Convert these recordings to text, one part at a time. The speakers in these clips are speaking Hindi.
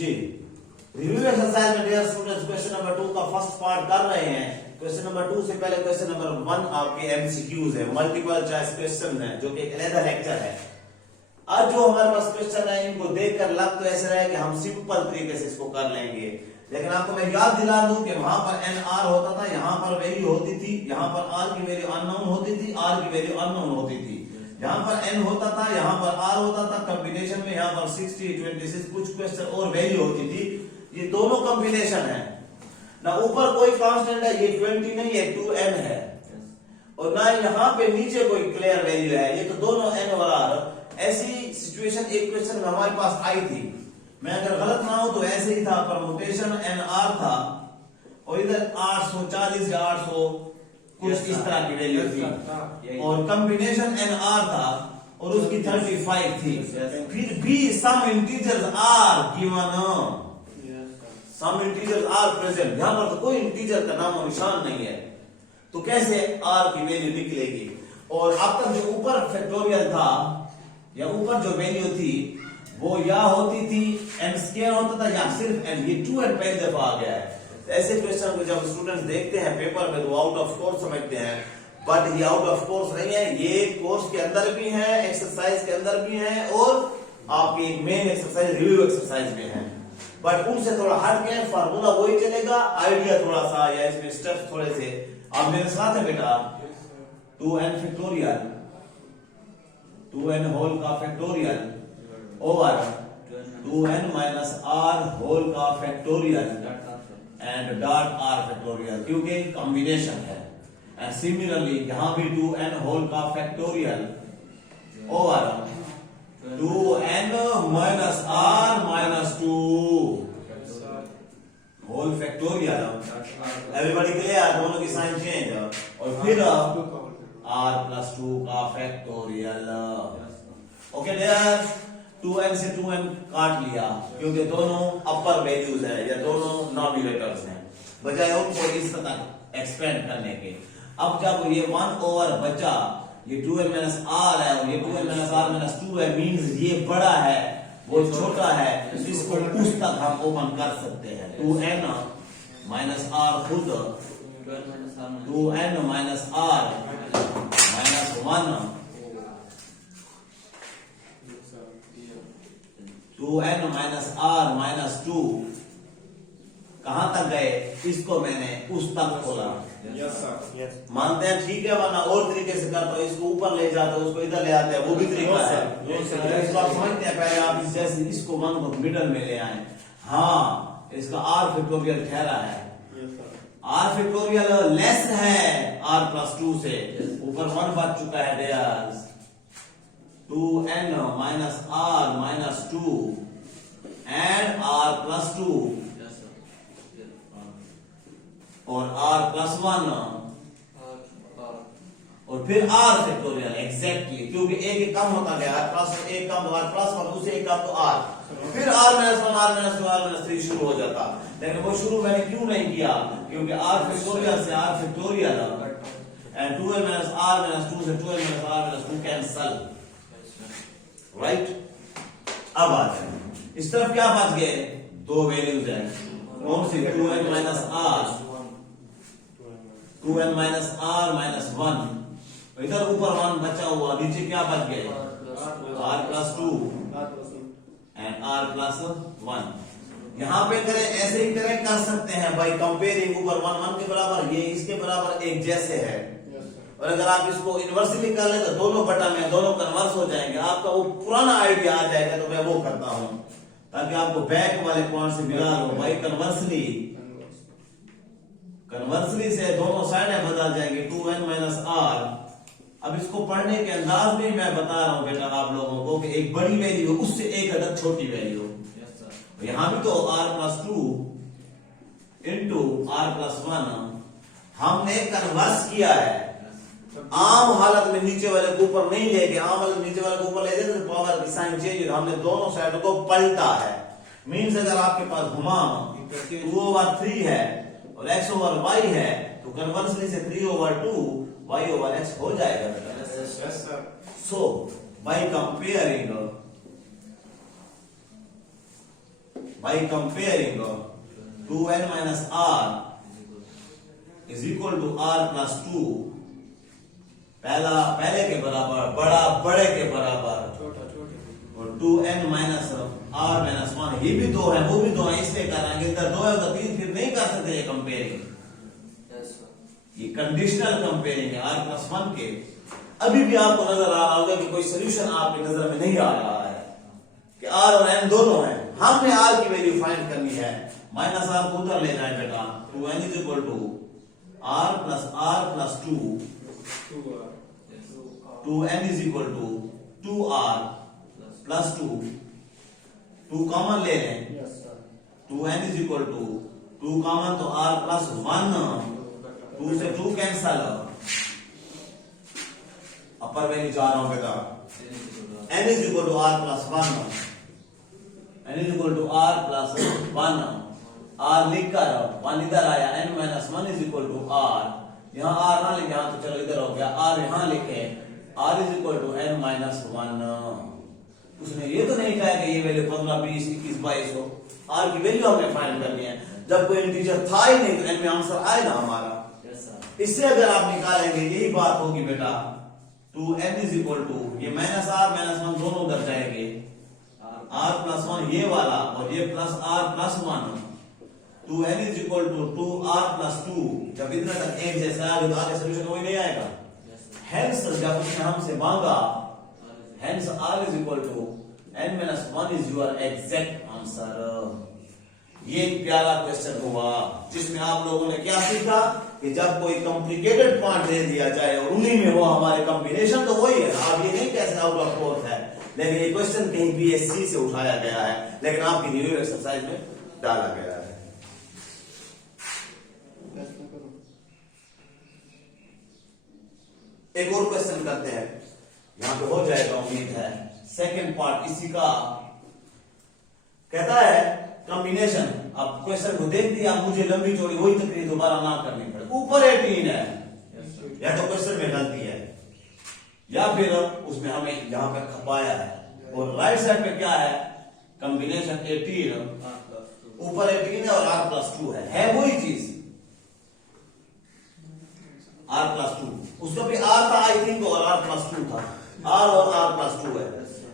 जी रिव्यू एक्सरसाइज में डियर स्टूडेंट्स क्वेश्चन नंबर 2 का फर्स्ट पार्ट कर रहे हैं। क्वेश्चन नंबर 2 से पहले क्वेश्चन नंबर 1 आपके एमसीक्यूज है, मल्टीपल चॉइस क्वेश्चन है, जो कि एक अलग लेक्चर है। आज जो हमारे पास क्वेश्चन है इनको देखकर लग तो ऐसा रहा है कि हम सिंपल तरीके से इसको कर लेंगे, लेकिन आपको मैं याद दिला दूं कि वहां पर एन आर होता था, यहाँ पर वैल्यू होती थी, यहाँ पर आर की वैल्यू अननोन होती थी, आर की वैल्यू अननोन होती थी, यहाँ पर एन होता था, यहाँ पर आर होता था, कॉम्बिनेशन में यहाँ पर 60, 26 कुछ क्वेश्चन और वैल्यू होती थी। ये दोनों कॉम्बिनेशन है ना, ऊपर कोई कांस्टेंट है, ये 20 नहीं है 2n है, और ना यहाँ पे नीचे कोई क्लियर वैल्यू है, ये तो दोनों n और r। ऐसी सिचुएशन एक क्वेश्चन में हमारे पास आई थी, मैं अगर गलत ना हो तो ऐसे ही था, परमुटेशन nr था और इधर 840 या 800 कुछ इस तरह की वैल्यू थी, और कॉम्बिनेशन nr था और उसकी 35 थी। फिर भी some integers are given, some integers are present, यहां पर तो कोई इंटीजर का नाम और निशान नहीं है, तो कैसे आर की वैल्यू निकलेगी। और अब तक जो ऊपर फैक्टोरियल था या ऊपर जो वैल्यू थी वो या होती थी n स्क्वायर होता था या सिर्फ n, ये 2n पहली दफा आ गया है। ऐसे क्वेश्चन को जब स्टूडेंट्स देखते हैं पेपर में तो आउट ऑफ कोर्स समझते हैं, बट ये आउट ऑफ कोर्स नहीं है, ये कोर्स के अंदर भी है, एक्सरसाइज के अंदर भी है, और आपकी मेन एक्सरसाइज रिव्यू एक्सरसाइज में है, बट उनसे थोड़ा हट के फार्मूला वही चलेगा, आइडिया थोड़ा सा या इसमें स्टेप्स थोड़े से। आप मेरे साथ है बेटा, 2n फैक्टोरियल, 2n होल का factorial over 2n minus r whole का factorial and dot r factorial, क्योंकि कॉम्बिनेशन है। एंड सिमिलरली यहां भी 2n होल का factorial over 2n minus r minus 2 whole factorial. Everybody clear, दोनों की साइन चेंज, और फिर r प्लस 2 का फैक्टोरियल। ओके डियर, 2n से 2n काट लिया क्योंकि दोनों अपर वैल्यूज है या दोनों नॉमिनेटर्स हैं, बजाय उनको इस तरह एक्सपेंड करने के। अब जब ये 1 ओवर बचा, ये 2n माइनस r है और ये 2n माइनस r माइनस 2 है, मींस ये बड़ा है वो छोटा है, इसको उस तक हम ओपन कर सकते हैं। 2n माइनस r खुद 2n minus r minus 1, 2n minus r minus 2 कहां तक गए, इसको मैंने उस तक खोला। मानते हैं ठीक है, वरना और तरीके से करता हूं, इसको ऊपर ले जाते हैं, उसको इधर ले आते हैं, वो भी तरीका है। इसको आप समझते हैं, पहले आप जैसे इसको वन को मिडल में ले आए। हाँ, इसका r फैक्टोरियल ठहरा है, r फैक्टोरियल लेस है r प्लस 2 से, ऊपर 1 बच चुका है dear. 2n minus r minus 2 and r plus 2 और r प्लस 1 और फिर r फैक्टोरियल एग्जैक्टली, क्योंकि एक कम होता गया, r प्लस एक कम, r प्लस 1 उससे एक कम, तो r फिर r minus 1, r minus 2, r minus 3 शुरू हो जाता। लेकिन वो शुरू मैंने क्यों नहीं किया, क्योंकि r फैक्टोरियल से r factorial and 2n minus r minus 2 से 2n minus r minus 2 cancel, right. अब आते हैं इस तरफ, क्या बच गए, दो वैल्यूज है, कौन सी, 2n minus r, 2n minus r minus 1, इधर ऊपर 1 बचा हुआ, नीचे क्या बच गए, r plus 2 and r plus 1। यहां पे करें, ऐसे ही करें, कर सकते हैं बाई कंपेयरिंग, ऊपर 1 1 के बराबर, ये इसके बराबर एक जैसे है, और अगर आप इसको इनवर्सली कर ले तो दोनों बटा में दोनों कन्वर्स हो जाएंगे, आपका वो पुराना आइडिया आ जाएगा। तो मैं वो करता हूं ताकि आपको बैक वाले पॉइंट से मिला लो, भाई कन्वर्सली, कन्वर्सली से दोनों साइडें बदल जाएंगे, 2n माइनस r। अब इसको पढ़ने के अंदाज में मैं बता रहा हूं बेटा आप लोगों को कि एक बड़ी वैल्यू उससे एक अदद छोटी वैल्यू, यहां भी तो r plus 2 into r plus 1 हमने कन्वर्स किया है। आम हालत में नीचे वाले को ऊपर नहीं लेके, आम हालत में नीचे वाले को ऊपर ले जाते तो पावर की साइन चेंज, हमने दोनों साइडों को पलटा है। मीन्स अगर आपके पास घुमा 2 ओवर 3 है और x ओवर y है, तो कन्वर्सली से 3 ओवर 2 y ओवर x हो जाएगा बेटा। So by comparing by comparing 2n minus r is equal to r plus 2, पहला पहले के बराबर, बड़ा बड़े के बराबर, और 2n minus r minus 1, ये भी दो है वो भी दो है, इसलिए करेंगे इधर दो है उधर तीन, फिर नहीं कर सकते ये कंपेयरिंग। ये कंडीशनल कंपेयरिंग है r plus 1 के। अभी भी आपको नजर आ रहा होगा कि कोई सोल्यूशन आपकी नजर में नहीं आ रहा है कि r और n दोनों है। हमने r की वैल्यू फाइंड करनी है, माइनस r को उधर ले जाए बेटा, 2n is equal to r plus 2, 2n is equal to 2r plus 2, 2 common ले लें, 2n is equal to 2 common तो r plus 1, 2 से 2 कैंसल, अपर वैल्यू जा रहा हूं बेटा, n is equal to r plus 1, n is equal to r plus 1, r लिख कर 1 इधर आया, n minus 1 is equal to r, यहाँ r ना लिखे, यहाँ तो चलो इधर हो गया, r यहाँ लिखे, r is equal to n minus 1। उसने ये तो नहीं कहा कि ये वैल्यू 15, 20, 21, 22 हो, r की वैल्यू हमने फाइंड करनी है। जब कोई इंटीजर था ही नहीं तो n में आंसर आएगा हमारा। इससे अगर आप निकालेंगे यही बात होगी बेटा, 2n is equal to, ये माइनस r माइनस 1 दोनों उधर जाएंगे, r plus 1 ये वाला और ये plus r plus 1, 2n is equal to 2r plus 2। जब इतना तक एक जैसा आगे तो आगे सोल्यूशन वही नहीं आएगा। हेंस जब उसने हमसे मांगा, hence r is equal to n minus 1 is your exact answer। ये प्यारा क्वेश्चन हुआ जिसमें आप लोगों ने क्या सीखा कि जब कोई कॉम्प्लिकेटेड पार्ट दे दिया जाए और उन्हीं में वो हमारे कॉम्बिनेशन तो वही है, आप ये नहीं कैसे आउट ऑफ कोर्स है, लेकिन ये क्वेश्चन कहीं बीएससी से उठाया गया है, लेकिन आपकी रिव्यू एक्सरसाइज में डाला गया है। एक और क्वेश्चन करते हैं, यहां पे हो जाएगा उम्मीद है। सेकंड पार्ट इसी का कहता है कॉम्बिनेशन। अब क्वेश्चन को देख दिया, मुझे लंबी चौड़ी वही तकरीर दोबारा ना करनी पड़े। ऊपर 18 है, या तो क्वेश्चन में गलती है या फिर उसमें हमें यहां पे खपाया है, और राइट साइड पे क्या है, कॉम्बिनेशन 18, ऊपर 18 है और r plus 2 है वही चीज, r plus 2, उसका भी r था आई थिंक और r plus 2 था, r और r plus 2 है,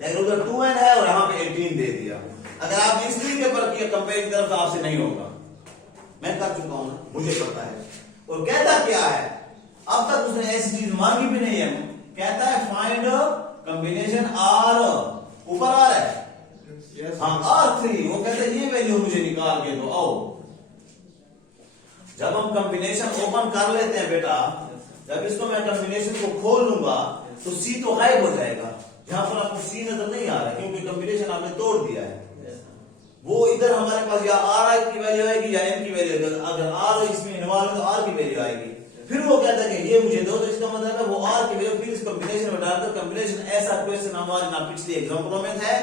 लेकिन उधर 2n है और यहाँ पे 18 दे दिया। अगर आप इस तरीके पर किया कंपेयर की तरफ तो आपसे नहीं होगा, मैं कर चुका हूं, मुझे पता है। और कहता क्या है, अब तक उसने ऐसी चीज मांगी भी नहीं है, कहता है फाइंड कॉम्बिनेशन r, ऊपर r है, हाँ r3, वो कहता है ये वैल्यू मुझे निकाल के दो। आओ जब हम कॉम्बिनेशन ओपन कर लेते हैं बेटा, जब इसको मैं कॉम्बिनेशन को खोल लूंगा तो c तो गायब हो जाएगा, यहां पर आपको c नजर नहीं आ रहा क्योंकि कॉम्बिनेशन आपने तोड़ दिया है। वो इधर हमारे पास या r की वैल्यू आएगी या n की वैल्यू आएगी, अगर r इसमें इन्वॉल्व है तो r की वैल्यू आएगी। फिर वो कहता है कि ये मुझे दो, तो इसका मतलब है वो r की वैल्यू फिर इस कॉम्बिनेशन में डालकर कॉम्बिनेशन, ऐसा क्वेश्चन हमारे ना पिछली एग्जाम्पलों में है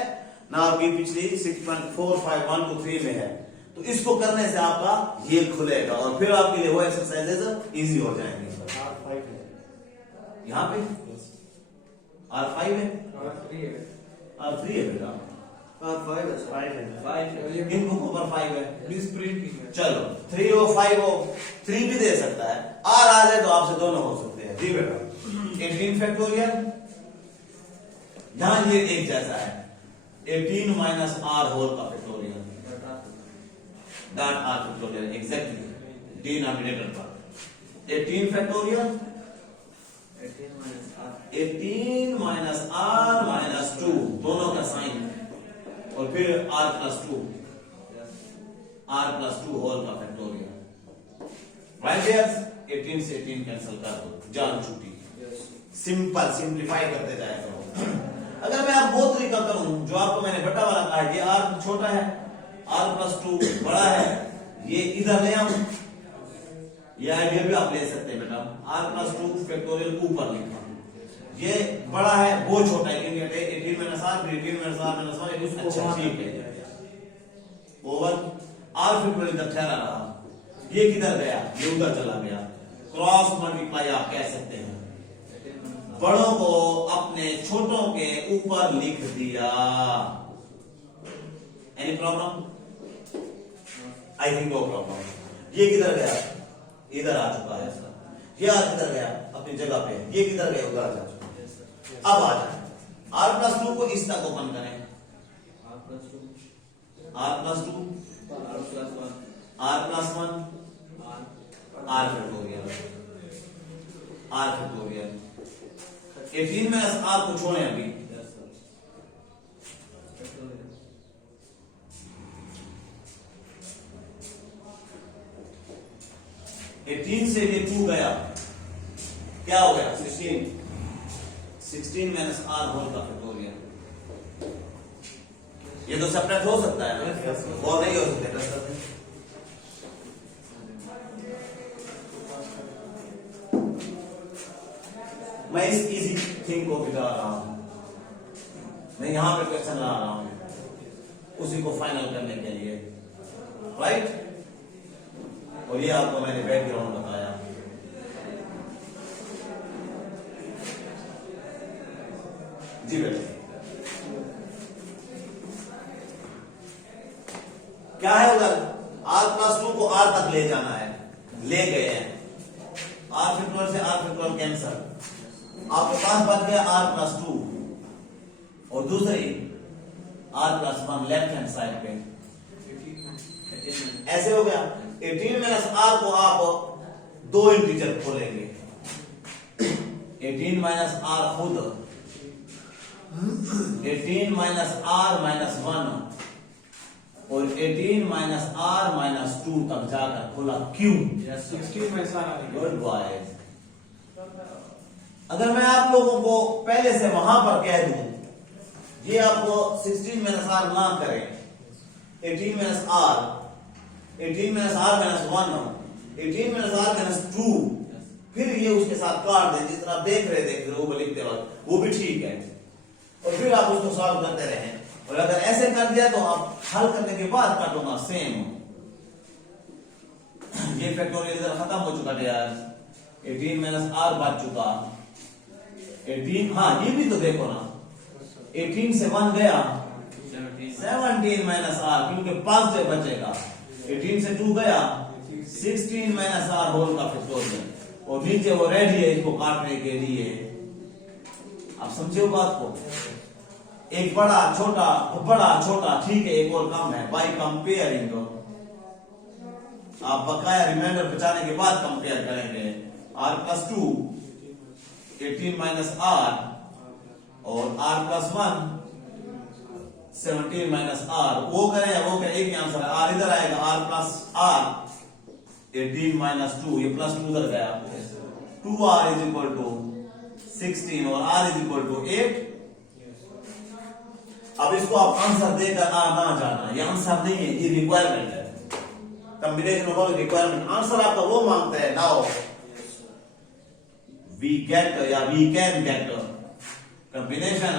ना आपकी पिछली 6.45123 में है। तो इसको करने से आपका ये खुलेगा और फिर आपके लिए वो एक्सरसाइजेस इजी हो जाएंगे। यहाँ पे R5 है, R3 है बेटा, R5 है, इन बुकों पर 5 है, चलो 3 हो 5 हो, 3 भी दे सकता है, R आ जाए तो आपसे दोनों हो सकते हैं। जी बेटा 18 फैक्टोरियल, यहां ये एक जैसा है, 18 माइनस r होल का factorial, that r factorial exactly denominator पर 18 फैक्टोरियल, 18 माइनस r माइनस 2 दोनों का साइन, और फिर r प्लस 2 होल का फैक्टोरियल। राइट हियर 18 से 18 कैंसिल कर दो, जान छुट्टी। सिंपल सिंप्लीफाई करते जाए तो अगर मैं आप वो तरीका करूं जो आपको मैंने बटा वाला कहा, ये r छोटा है, r प्लस 2 बड़ा है, ये इधर ले आऊं, ये आइडिया भी आप ले सकते हैं बेटा। r प्लस 2 फैक्टोरियल ऊपर लिखा, ये बड़ा है वो छोटा है, 18 minus r, 18 minus r minus 1, अच्छा ठीक है, ओवर r फैक्टोरियल इधर ठहरा रहा, ये किधर गया, ये उधर चला गया, क्रॉस मल्टीप्लाई आप कह सकते हैं। बड़ों को अपने छोटों के ऊपर लिख दिया, any problem? I think no problem. ये किधर गया, इधर आ चुका है इसका। ये आज किधर गया, अपनी जगह पे। ये किधर गया, उधर आ जा चुका। अब आ जाए r+2 को इस तक ओपन करें, r+2 r+1 r फैक्टोरियल 18 में r को छोड़ें अभी, 18 से ये 2 गया, क्या हो गया 16 माइनस r होल का फैक्टोरियल। ये तो सेपरेट हो सकता है ना, वो नहीं हो सकते। मैं इस इजी थिंग को बिता रहा हूं, मैं यहां पे क्वेश्चन ला रहा हूं उसी को फाइनल करने के लिए, राइट। और ये आपको मैंने बैकग्राउंड बताया। जी बेटा, क्या है उधर, r+2 को r तक ले जाना है, ले गए हैं। r फैक्टोरियल से r फैक्टोरियल कैंसल, आपके पास बच गया r+2 और दूसरी r+1 लेफ्ट हैंड साइड पे। ऐसे हो गया 18 माइनस r को आप दो इंटीजर खोलेंगे, 18 माइनस r खुद, 18 माइनस r माइनस 1 और 18 माइनस r माइनस 2 तक जाकर खोला क्यों, 16 में सारा गुड बॉयज। अगर मैं आप लोगों को पहले से वहां पर कह दूं, ये आपको 16 माइनस r ना करें, 18 minus r, 18 minus r minus 1, 18 minus r minus 2, फिर ये उसके साथ काट दें जिस तरह आप देख रहे थे वो लिखते वक्त, वो भी ठीक है। और फिर आप उसको सॉल्व करते रहें, और अगर ऐसे कर दिया तो आप हल करने के बाद काटूंगा सेम। ये फैक्टोरियल इधर खत्म हो चुका है यार, 18 माइनस r बच चुका, 18, हाँ ये भी तो देखो ना, 18 से 1 गया 17 माइनस r, क्योंकि 5 से बचेगा, 18 से 2 गया 16 माइनस r होल का फैक्टोरियल, और नीचे वो रेडी है इसको काटने के लिए। आप समझे हो बात को, एक बड़ा छोटा ठीक है, एक और कम है, बाय कंपेयरिंग आप बकाया रिमाइंडर बचाने के बाद कंपेयर करेंगे, r+2 18 माइनस r और r+1 17 माइनस r, वो करें या वो करें एक ही आंसर है, r इधर आएगा, r+r 18 माइनस 2, ये प्लस 2 उधर गया, 2r इज इक्वल टू 16 और r इज इक्वल टू 8। अब इसको आप आंसर देकर ना जाना, ये आंसर नहीं है, ये रिक्वायरमेंट है, कॉम्बिनेशन ऑफ रिक्वायरमेंट। आंसर आपका वो मांगता है, नाउ वी गेट या we can get combination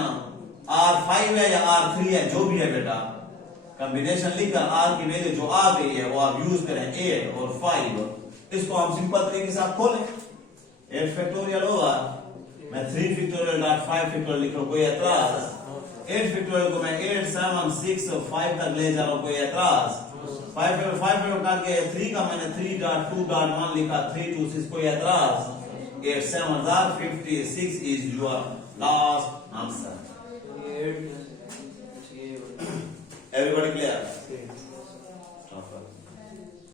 R5 है या R3 है, जो भी है बेटा, कॉम्बिनेशन लिखकर R की वैल्यू जो आ गई है वो आप यूज करें 8 और 5, इसको हम सिंपल तरीके से आप खोलें, 8 फैक्टोरियल होगा, मैं 3 फैक्टोरियल डॉट 5 फैक्टोरियल लिख रहा हूं, कोई एतराज, 8 फैक्टोरियल को मैं 8 7 6 5 तक ले जा रहा हूं, कोई एतराज, 5 फैक्टोरियल करके 3 का मैंने 3.2.1 लिखा, 3 2 6, कोई एतराज, 8 7 56 is your last answer. Everybody clear?